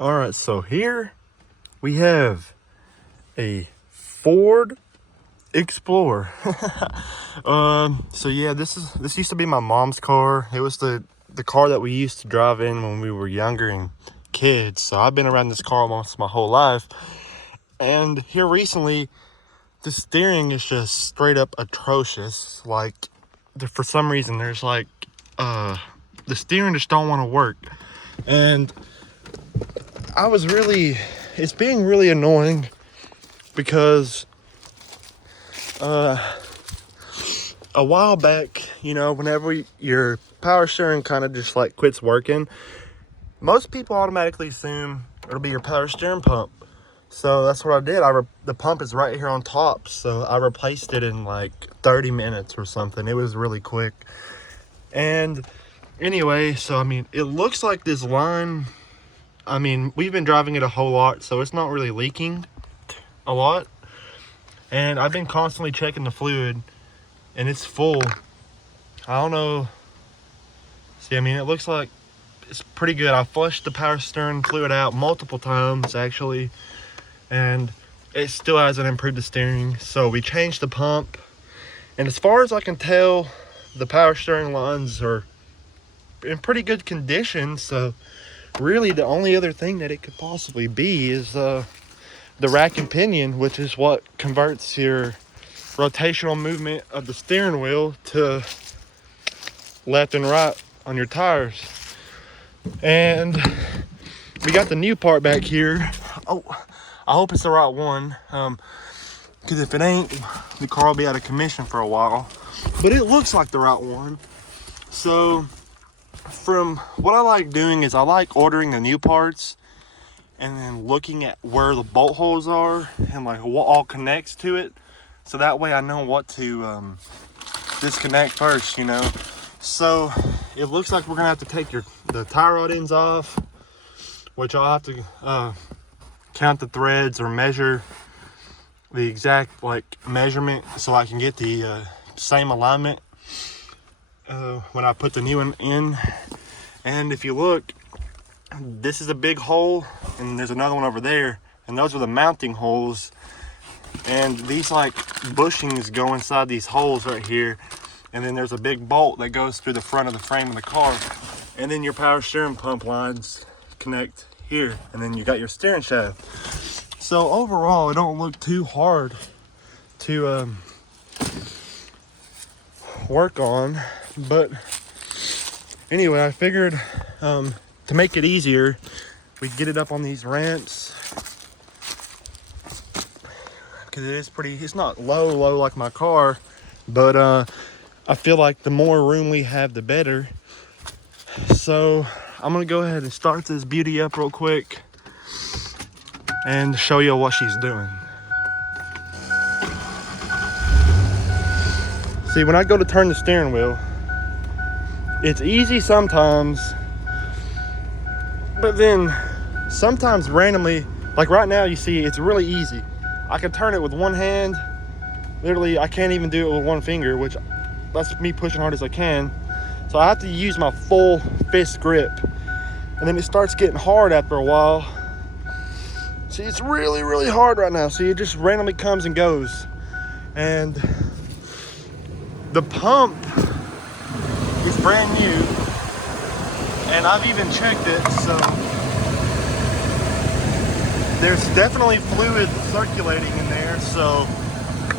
All right, so here we have a Ford Explorer. So yeah, this used to be my mom's car. It was the car that we used to drive in when we were younger and kids. So I've been around this car almost my whole life. And here recently, the steering is just straight up atrocious. Like, for some reason, there's like the steering just don't want to work. And it's being really annoying because a while back, whenever your power steering kind of just like quits working, most people automatically assume it'll be your power steering pump. So that's what I did. The pump is right here on top, so I replaced it in like 30 minutes or something. It was really quick. And anyway, so I mean, it looks like this line, I mean, we've been driving it a whole lot, so it's not really leaking a lot. And I've been constantly checking the fluid, and it's full. I don't know. See, I mean, it looks like it's pretty good. I flushed the power steering fluid out multiple times, actually, and it still hasn't improved the steering. So we changed the pump, and as far as I can tell, the power steering lines are in pretty good condition. So really the only other thing that it could possibly be is the rack and pinion, which is what converts your rotational movement of the steering wheel to left and right on your tires. And we got the new part back here. Oh, I hope it's the right one, because if it ain't, the car will be out of commission for a while. But it looks like the right one. So from what I like doing is I like ordering the new parts and then looking at where the bolt holes are and like what all connects to it, so that way I know what to disconnect first. So it looks like we're gonna have to take the tie rod ends off, which I'll have to count the threads or measure the exact measurement so I can get the same alignment when I put the new one in. And if you look, this is a big hole, and there's another one over there, and those are the mounting holes. And these bushings go inside these holes right here, and then there's a big bolt that goes through the front of the frame of the car, and then your power steering pump lines connect here, and then you got your steering shaft. So overall, it don't look too hard to work on. But anyway, I figured to make it easier, we get it up on these ramps, because it's not low like my car, but I feel like the more room we have, the better. So I'm gonna go ahead and start this beauty up real quick and show you what she's doing. See, when I go to turn the steering wheel, it's easy sometimes, but then sometimes randomly, like right now, you see it's really easy. I can turn it with one hand. Literally, I can't even do it with one finger, which that's me pushing hard as I can. So I have to use my full fist grip. And then it starts getting hard after a while. See, it's really, really hard right now. See, it just randomly comes and goes. And the pump is brand new, and I've even checked it, so there's definitely fluid circulating in there. So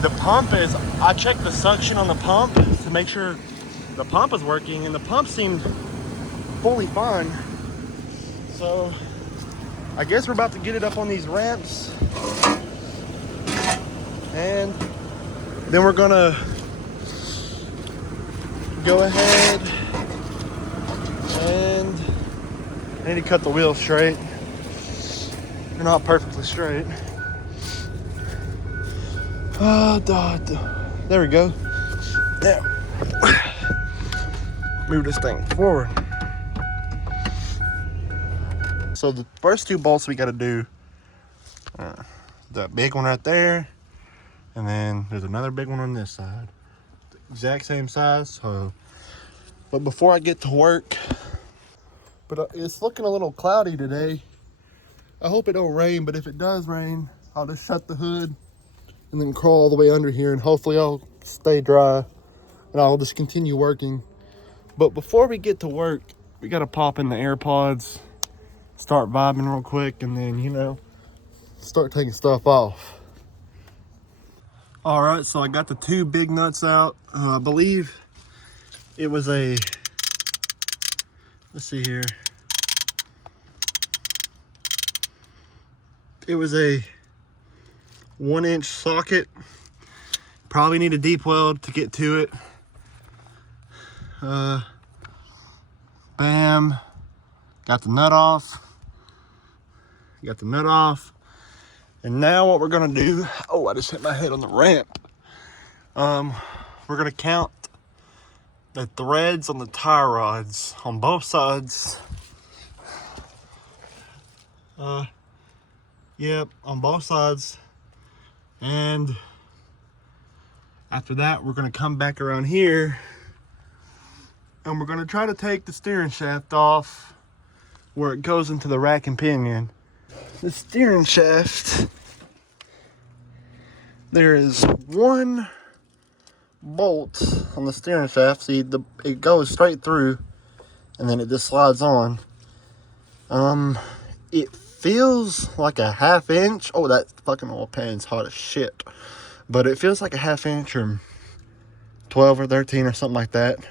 the pump I checked the suction on the pump to make sure the pump is working, and the pump seemed fully fine. So I guess we're about to get it up on these ramps, and then we're gonna go ahead and I need to cut the wheels straight. They're not perfectly straight. There we go. Now, move this thing forward. So the first two bolts we got to do, that big one right there, and then there's another big one on this side. The exact same size. So, but before I get to work, it's looking a little cloudy today. I hope it don't rain, but if it does rain, I'll just shut the hood and then crawl all the way under here, and hopefully I'll stay dry and I'll just continue working. But before we get to work, we gotta pop in the AirPods, start vibing real quick, and then, you know, start taking stuff off. All right, so I got the 2 big nuts out. I believe it was a, let's see here. It was a 1-inch socket. Probably need a deep weld to get to it. Bam, got the nut off. Got the nut off. And now what we're gonna do, oh, I just hit my head on the ramp. We're gonna count the threads on the tie rods on both sides. Yep, on both sides. And after that, we're gonna come back around here and we're gonna try to take the steering shaft off where it goes into the rack and pinion. The steering shaft, there is 1 bolt on the steering shaft. See, it goes straight through and then it just slides on. It feels like a 1/2 inch. Oh, that fucking oil pan's hot as shit. But it feels like a 1/2 inch or 12 or 13 or something like that.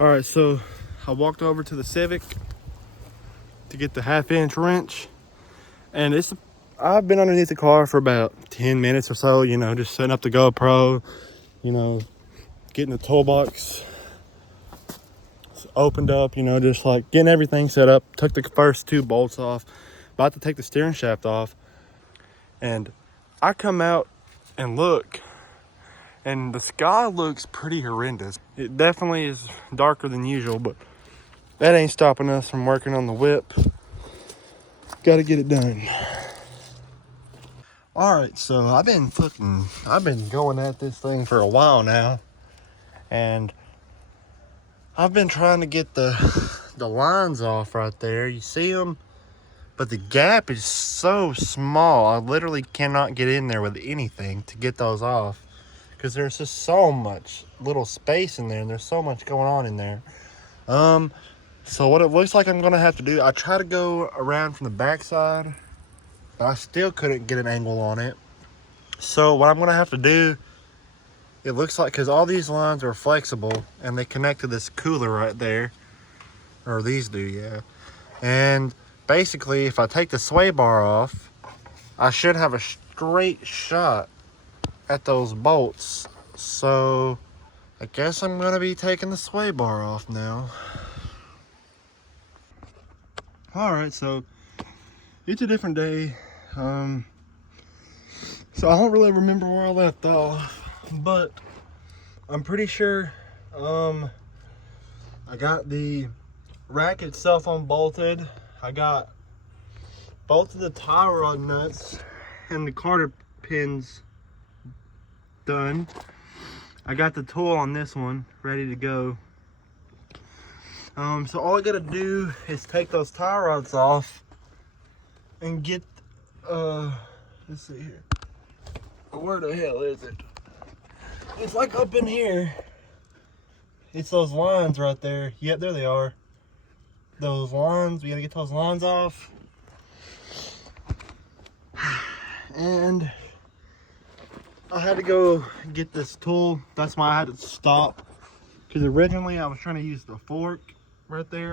All right, so I walked over to the Civic to get the 1/2 inch wrench, and I've been underneath the car for about 10 minutes or so, you know, just setting up the GoPro, you know, getting the toolbox opened up, you know, just like getting everything set up. Took the first 2 bolts off, about to take the steering shaft off, and I come out and look, and the sky looks pretty horrendous. It definitely is darker than usual, but that ain't stopping us from working on the whip. Gotta get it done. All right, so I've been going at this thing for a while now, and I've been trying to get the lines off right there. You see them? But the gap is so small. I literally cannot get in there with anything to get those off, because there's just so much little space in there, and there's so much going on in there. So what it looks like I'm gonna have to do, I try to go around from the backside, but I still couldn't get an angle on it. So what I'm gonna have to do, it looks like, because all these lines are flexible and they connect to this cooler right there, or these do, yeah. And basically, if I take the sway bar off, I should have a straight shot at those bolts. So I guess I'm gonna be taking the sway bar off now. All right, so it's a different day. So I don't really remember where I left off, but I'm pretty sure I got the rack itself unbolted. I got both of the tie rod nuts and the carter pins done. I got the tool on this one ready to go. So all I gotta do is take those tie rods off and get, let's see here. Where the hell is it? It's like up in here. It's those lines right there. Yep, there they are. Those lines, we gotta get those lines off. And I had to go get this tool. That's why I had to stop. Because originally I was trying to use the fork right there.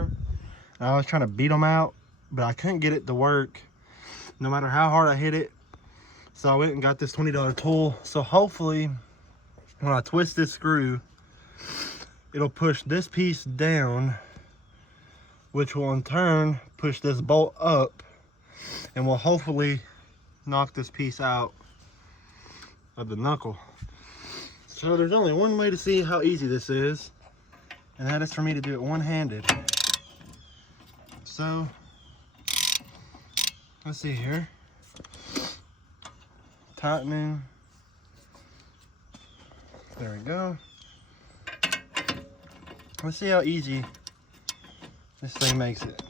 And I was trying to beat them out, but I couldn't get it to work no matter how hard I hit it. So I went and got this $20 tool. So hopefully when I twist this screw, it'll push this piece down, which will in turn push this bolt up, and will hopefully knock this piece out of the knuckle. So there's only one way to see how easy this is, and that is for me to do it one-handed. So let's see here. Tightening. There we go. Let's see how easy this thing makes it.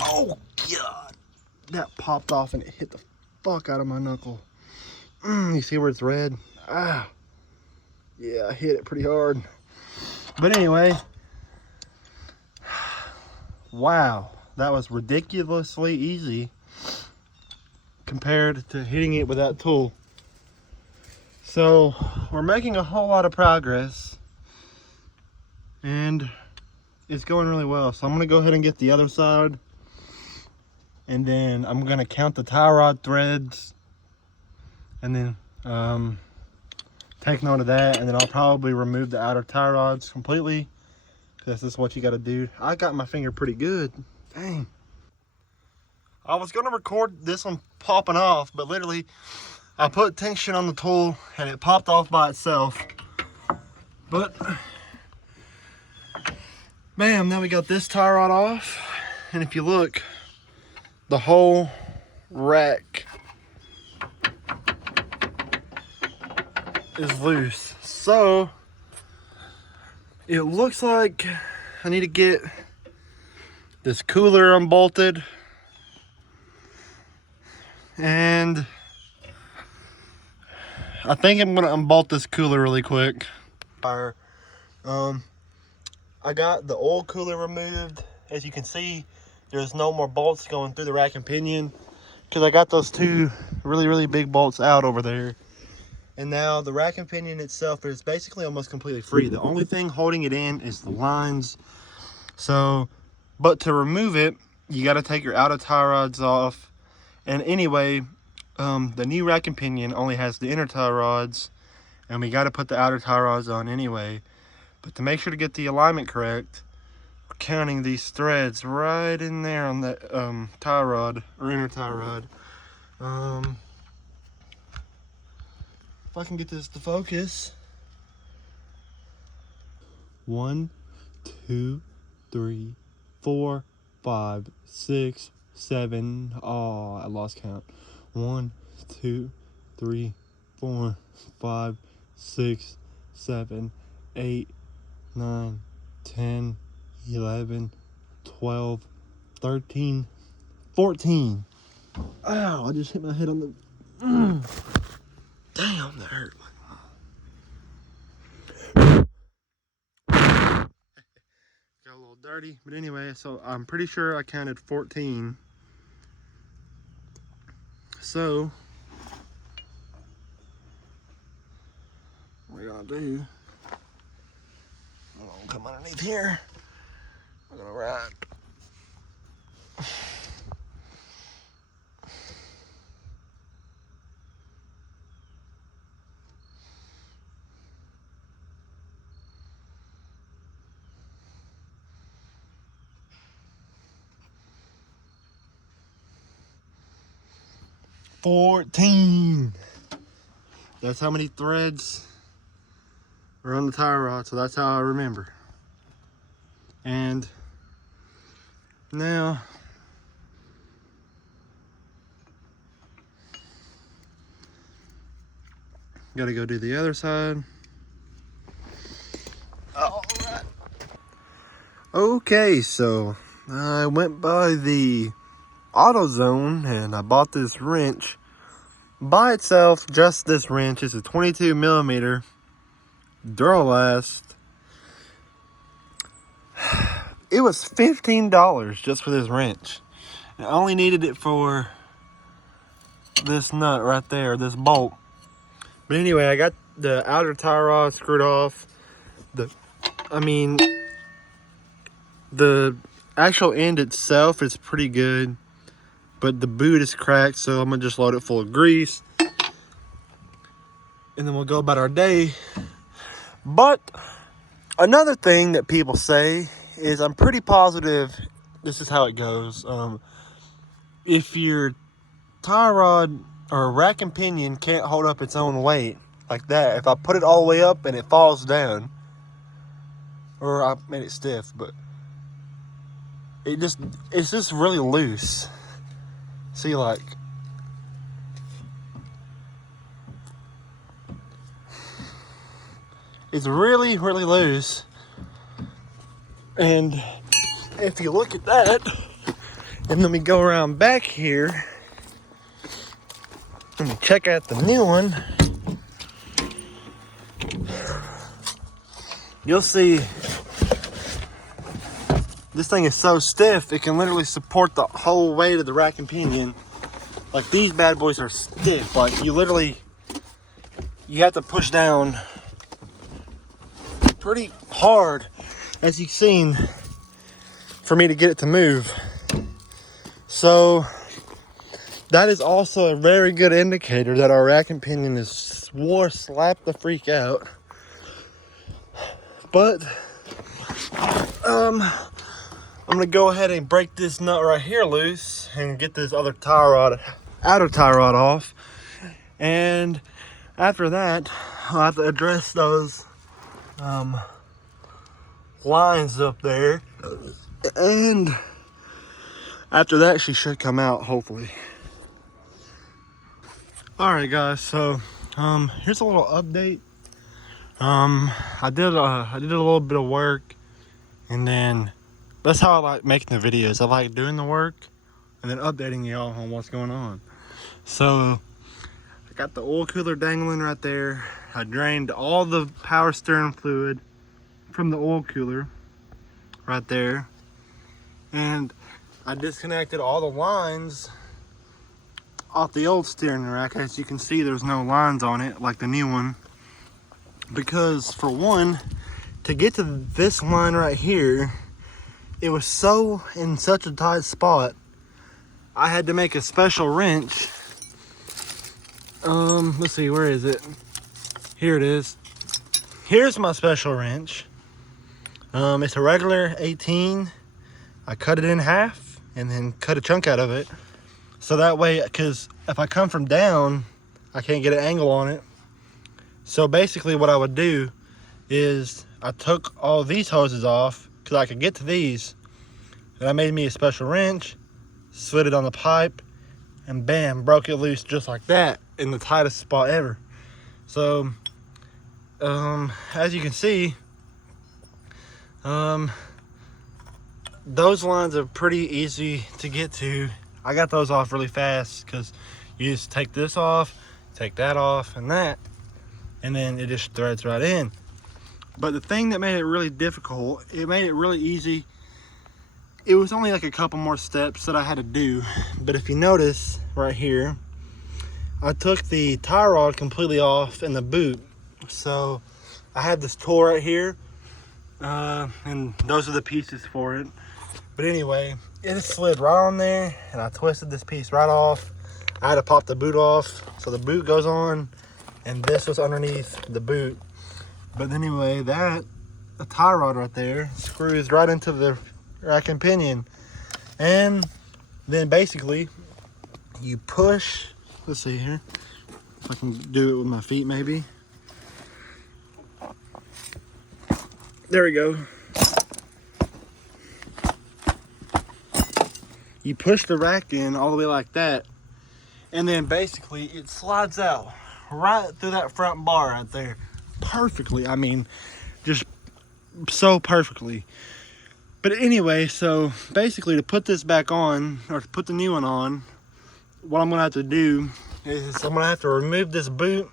Oh, God. That popped off and it hit the fuck out of my knuckle. You see where it's red? Ah. Yeah, I hit it pretty hard. But anyway. Wow. That was ridiculously easy compared to hitting it with that tool. So, we're making a whole lot of progress. And it's going really well. So I'm gonna go ahead and get the other side, and then I'm gonna count the tie rod threads, and then take note of that, and then I'll probably remove the outer tie rods completely, because this is what you got to do. I got my finger pretty good. Dang. I was gonna record this one popping off, but literally I put tension on the tool and it popped off by itself. But bam, now we got this tie rod off, and if you look, the whole rack is loose. So it looks like I need to get this cooler unbolted, and I think I'm gonna unbolt this cooler really quick. I got the old cooler removed. As you can see, there's no more bolts going through the rack and pinion, because I got those two really big bolts out over there. And now the rack and pinion itself is basically almost completely free. The only thing holding it in is the lines. So, but to remove it, you got to take your outer tie rods off. And anyway, the new rack and pinion only has the inner tie rods, and we got to put the outer tie rods on anyway. But to make sure to get the alignment correct, we're counting these threads right in there on that tie rod, or inner tie rod. If I can get this to focus. 1, 2, 3, 4, 5, 6, 7. Oh, I lost count. 1, 2, 3, 4, 5, 6, 7, 8, 9, 10, 11, 12, 13, 14. Ow, I just hit my head on the... Damn, that hurt. Got a little dirty, but anyway, so I'm pretty sure I counted 14. So, what we're gonna do, I'm gonna come underneath here. We're gonna ride. $14. That's how many threads are on the tie rod, so that's how I remember. And now gotta go do the other side. All right. Okay, so I went by the AutoZone and I bought this wrench. By itself, just this wrench is a 22 millimeter Duralast. It was $15 just for this wrench. I only needed it for this nut right there, this bolt. But anyway, I got the outer tie rod screwed off. The actual end itself is pretty good, but the boot is cracked, so I'm gonna just load it full of grease. And then we'll go about our day. But another thing that people say is, I'm pretty positive this is how it goes. If your tie rod or rack and pinion can't hold up its own weight like that, if I put it all the way up and it falls down, or I made it stiff, but it's just really loose. See, like, it's really loose, and if you look at that, and let me go around back here, let me check out the new one. You'll see this thing is so stiff, it can literally support the whole weight of the rack and pinion. Like, these bad boys are stiff. Like, you have to push down pretty hard, as you've seen, for me to get it to move. So that is also a very good indicator that our rack and pinion is slap the freak out. But I'm gonna go ahead and break this nut right here loose and get this outer tie rod off. And after that, I'll have to address those lines up there. And after that, she should come out, hopefully. All right, guys, so here's a little update. I did a little bit of work, and then that's how I like making the videos. I like doing the work and then updating y'all on what's going on. So I got the oil cooler dangling right there. I drained all the power steering fluid from the oil cooler right there, and I disconnected all the lines off the old steering rack. As you can see, there's no lines on it like the new one, because for one, to get to this line right here, it was in such a tight spot, I had to make a special wrench. Let's see, where is it? Here it is. Here's my special wrench. It's a regular 18. I cut it in half and then cut a chunk out of it. So that way, because if I come from down, I can't get an angle on it. So basically what I would do is I took all these hoses off because I could get to these. And I made me a special wrench, slid it on the pipe, and bam, broke it loose just like that in the tightest spot ever. So, as you can see, those lines are pretty easy to get to. I got those off really fast because you just take this off, take that off, and that, and then it just threads right in. But the thing that made it really difficult, it made it really easy. It was only like a couple more steps that I had to do. But if you notice right here, I took the tie rod completely off in the boot. So I had this tool right here, and those are the pieces for it. But anyway, it just slid right on there, and I twisted this piece right off. I had to pop the boot off, so the boot goes on, and this was underneath the boot. But anyway, the tie rod right there screws right into the rack and pinion. And then basically you push, let's see here, if I can do it with my feet maybe. There we go. You push the rack in all the way like that, and then basically it slides out right through that front bar right there perfectly. I mean, just so perfectly. But anyway, so basically to put this back on, or to put the new one on, what I'm gonna have to do is I'm gonna have to remove this boot,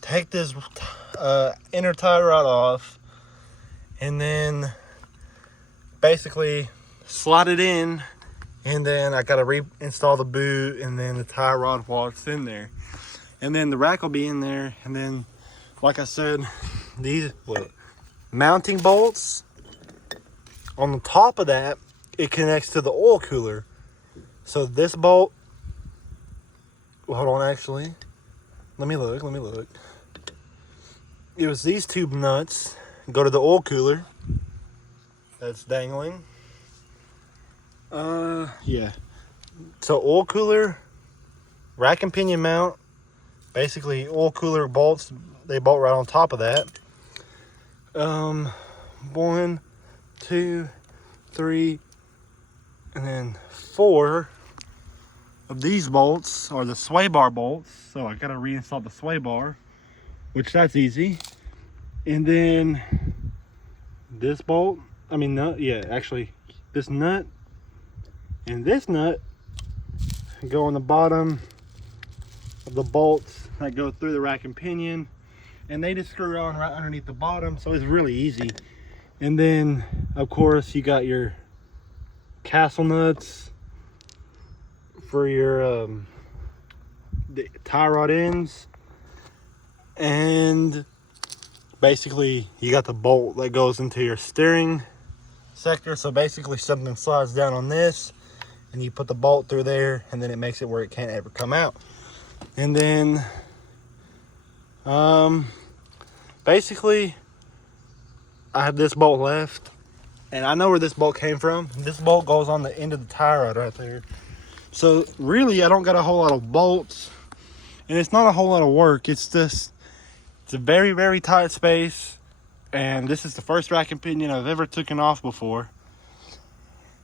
take this inner tie rod off, and then basically slide it in, and then I gotta reinstall the boot and then the tie rod while it's in there. And then the rack will be in there, and then, like I said, these mounting bolts, on the top of that, it connects to the oil cooler. So this bolt, well, hold on, actually, let me look. It was these two nuts go to the oil cooler that's dangling. Yeah. So oil cooler, rack and pinion mount, basically oil cooler bolts, they bolt right on top of that. 1, 2, 3, and then 4 of these bolts are the sway bar bolts. So I gotta reinstall the sway bar, which that's easy. And then this bolt, actually this nut and this nut go on the bottom of the bolts that go through the rack and pinion, and they just screw on right underneath the bottom, so it's really easy. And then of course you got your castle nuts for your the tie rod ends, and basically you got the bolt that goes into your steering sector. So basically something slides down on this and you put the bolt through there, and then it makes it where it can't ever come out. And then basically I have this bolt left, and I know where this bolt came from. This bolt goes on the end of the tie rod right there. So really I don't got a whole lot of bolts, and it's not a whole lot of work. It's just, it's a very, very tight space, and this is the first rack and pinion I've ever taken off before.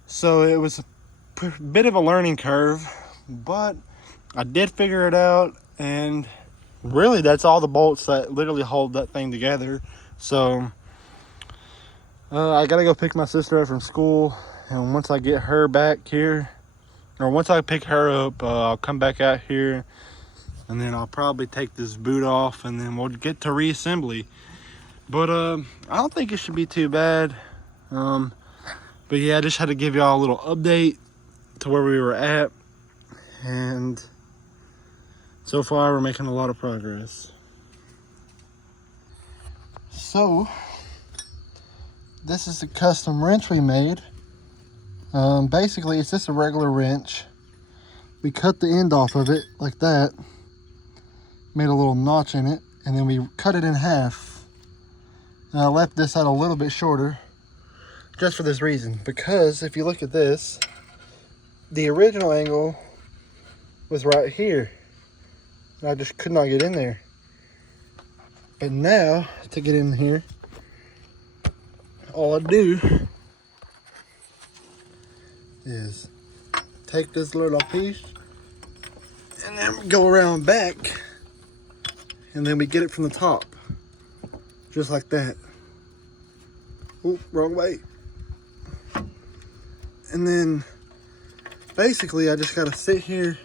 So it was a bit of a learning curve, but I did figure it out, and really that's all the bolts that literally hold that thing together. So I gotta go pick my sister up from school, and once I get her back here, or once I pick her up, I'll come back out here, and then I'll probably take this boot off, and then we'll get to reassembly. But I don't think it should be too bad. But yeah, I just had to give y'all a little update to where we were at, and so far we're making a lot of progress. So this is the custom wrench we made. Basically it's just a regular wrench. We cut the end off of it like that, made a little notch in it, and then we cut it in half. And I left this out a little bit shorter just for this reason, because if you look at this, the original angle was right here, and I just could not get in there. But now to get in here, all I do is take this little piece and then we go around back, and then we get it from the top, just like that. Oop, wrong way. And then basically I just gotta sit here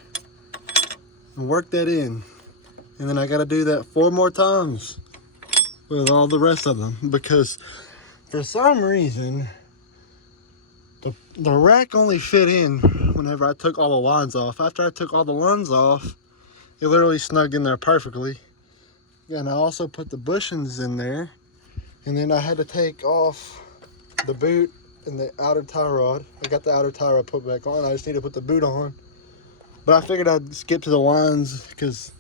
and work that in, and then I gotta do that 4 more times with all the rest of them, because for some reason the rack only fit in whenever I took all the lines off. After I took all the lines off, it literally snugged in there perfectly. And I also put the bushings in there, and then I had to take off the boot and the outer tie rod. I got the outer tie rod put back on. I just need to put the boot on. But I figured I'd skip to the lines because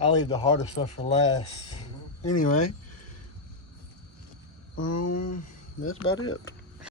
I leave the harder stuff for last. Anyway, that's about it.